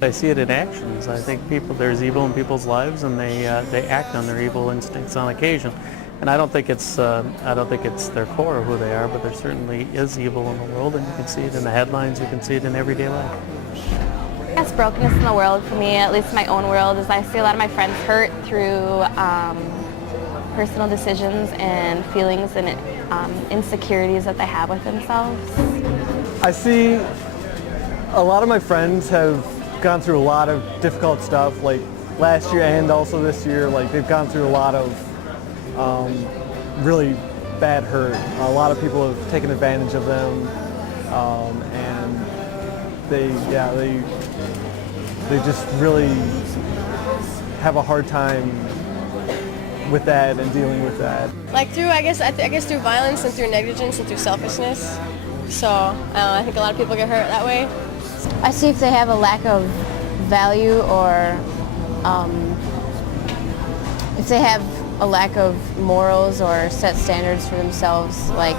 I see it in actions. I think there's evil in people's lives, and they act on their evil instincts on occasion. And I don't think it's their core of who they are, but there certainly is evil in the world, and you can see it in the headlines. You can see it in everyday life. I guess brokenness in the world for me, at least my own world, is I see a lot of my friends hurt through personal decisions and feelings and insecurities that they have with themselves. I see a lot of my friends have gone through a lot of difficult stuff, like last year and also this year. Like they've gone through a lot of really bad hurt. A lot of people have taken advantage of them, and they just really have a hard time with that and dealing with that. Like through, I guess through violence and through negligence and through selfishness. So I think a lot of people get hurt that way. I see if they have a lack of value, or if they have a lack of morals or set standards for themselves, like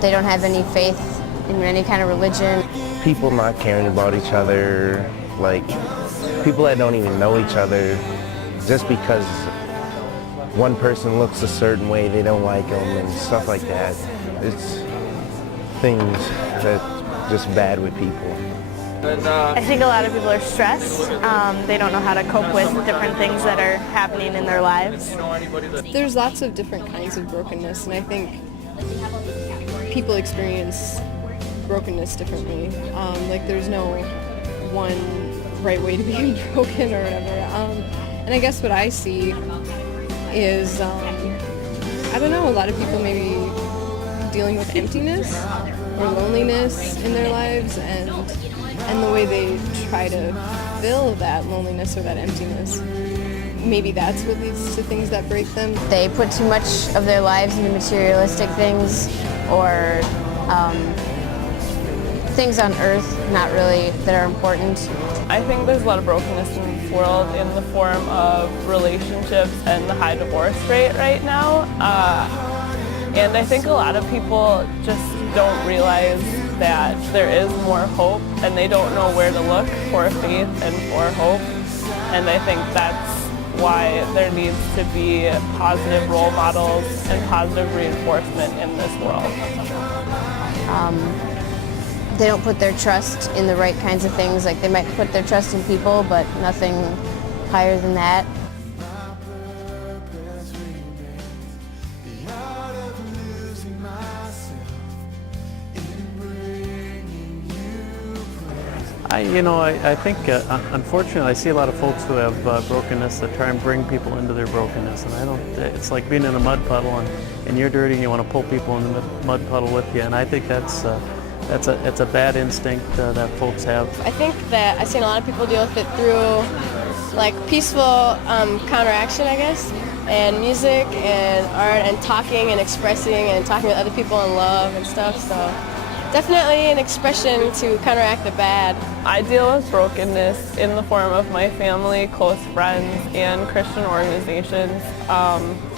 they don't have any faith in any kind of religion. People not caring about each other, like people that don't even know each other, just because one person looks a certain way, they don't like them and stuff like that. It's things that just bad with people. I think a lot of people are stressed. They don't know how to cope with different things that are happening in their lives. There's lots of different kinds of brokenness, and I think people experience brokenness differently. Like there's no one right way to be broken or whatever. And I guess what I see is, I don't know, a lot of people maybe dealing with emptiness or loneliness in their lives, and the way they try to fill that loneliness or that emptiness. Maybe that's what leads to things that break them. They put too much of their lives into materialistic things, or things on earth not really that are important. I think there's a lot of brokenness in this world in the form of relationships and the high divorce rate right now. And I think a lot of people just don't realize that there is more hope, and they don't know where to look for faith and for hope. And I think that's why there needs to be positive role models and positive reinforcement in this world. They don't put their trust in the right kinds of things. Like they might put their trust in people, but nothing higher than that. I think, unfortunately, I see a lot of folks who have brokenness that try and bring people into their brokenness, and it's like being in a mud puddle, and you're dirty and you want to pull people in the mud puddle with you, and I think it's a bad instinct that folks have. I think that I've seen a lot of people deal with it through like peaceful counteraction, I guess, and music and art and talking and expressing and talking with other people in love and stuff. So definitely an expression to counteract the bad. I deal with brokenness in the form of my family, close friends, and Christian organizations.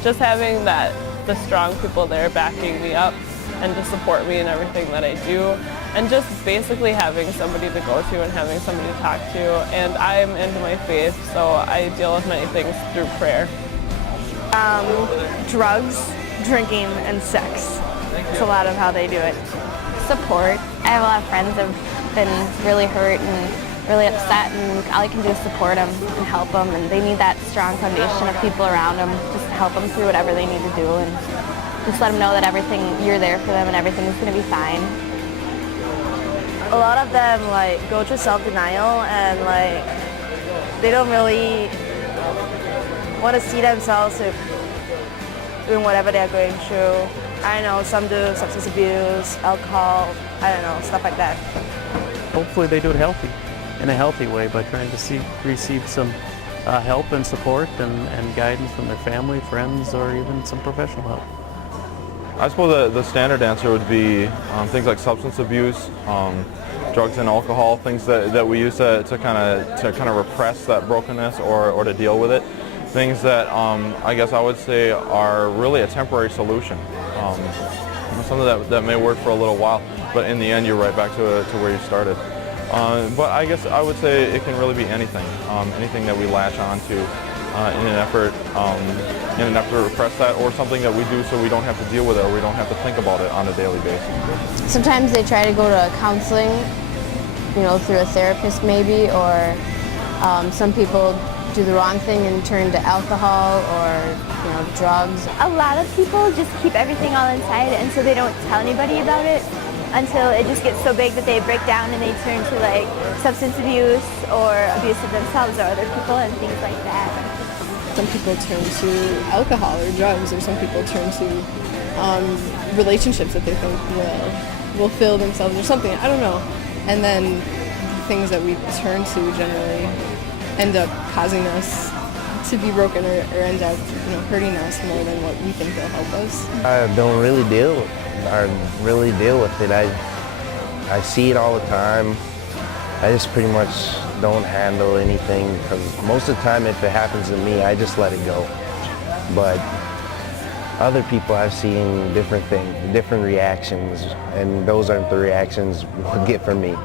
Just having the strong people there backing me up and to support me in everything that I do, and just basically having somebody to go to and having somebody to talk to. And I'm into my faith, so I deal with many things through prayer. Drugs, drinking, and sex. It's a lot of how they do it. Support. I have a lot of friends that have been really hurt and really upset, and all I can do is support them and help them, and they need that strong foundation of people around them just to help them through whatever they need to do, and just let them know that you're there for them and everything is going to be fine. A lot of them go through self-denial, and they don't really want to see themselves doing whatever they're going through. I don't know, some do substance abuse, alcohol, I don't know, stuff like that. Hopefully they do it in a healthy way, by trying to receive some help and support and guidance from their family, friends, or even some professional help. I suppose the standard answer would be things like substance abuse, drugs and alcohol, things that we use to kind of repress that brokenness or to deal with it. Things that I guess I would say are really a temporary solution. Something that may work for a little while, but in the end you're right back to where you started. But I guess I would say it can really be anything, anything that we latch onto in an effort to repress that, or something that we do so we don't have to deal with it or we don't have to think about it on a daily basis. Sometimes they try to go to counseling, through a therapist maybe, or some people do the wrong thing and turn to alcohol or drugs. A lot of people just keep everything all inside, and so they don't tell anybody about it until it just gets so big that they break down and they turn to like substance abuse or abuse of themselves or other people and things like that. Some people turn to alcohol or drugs, or some people turn to relationships that they think will fill themselves or something. I don't know. And then the things that we turn to generally end up causing us to be broken, or end up hurting us more than what we think they'll help us. I don't really deal with it. I see it all the time. I just pretty much don't handle anything, because most of the time if it happens to me, I just let it go. But other people, I've seen different things, different reactions, and those aren't the reactions we'll get from me.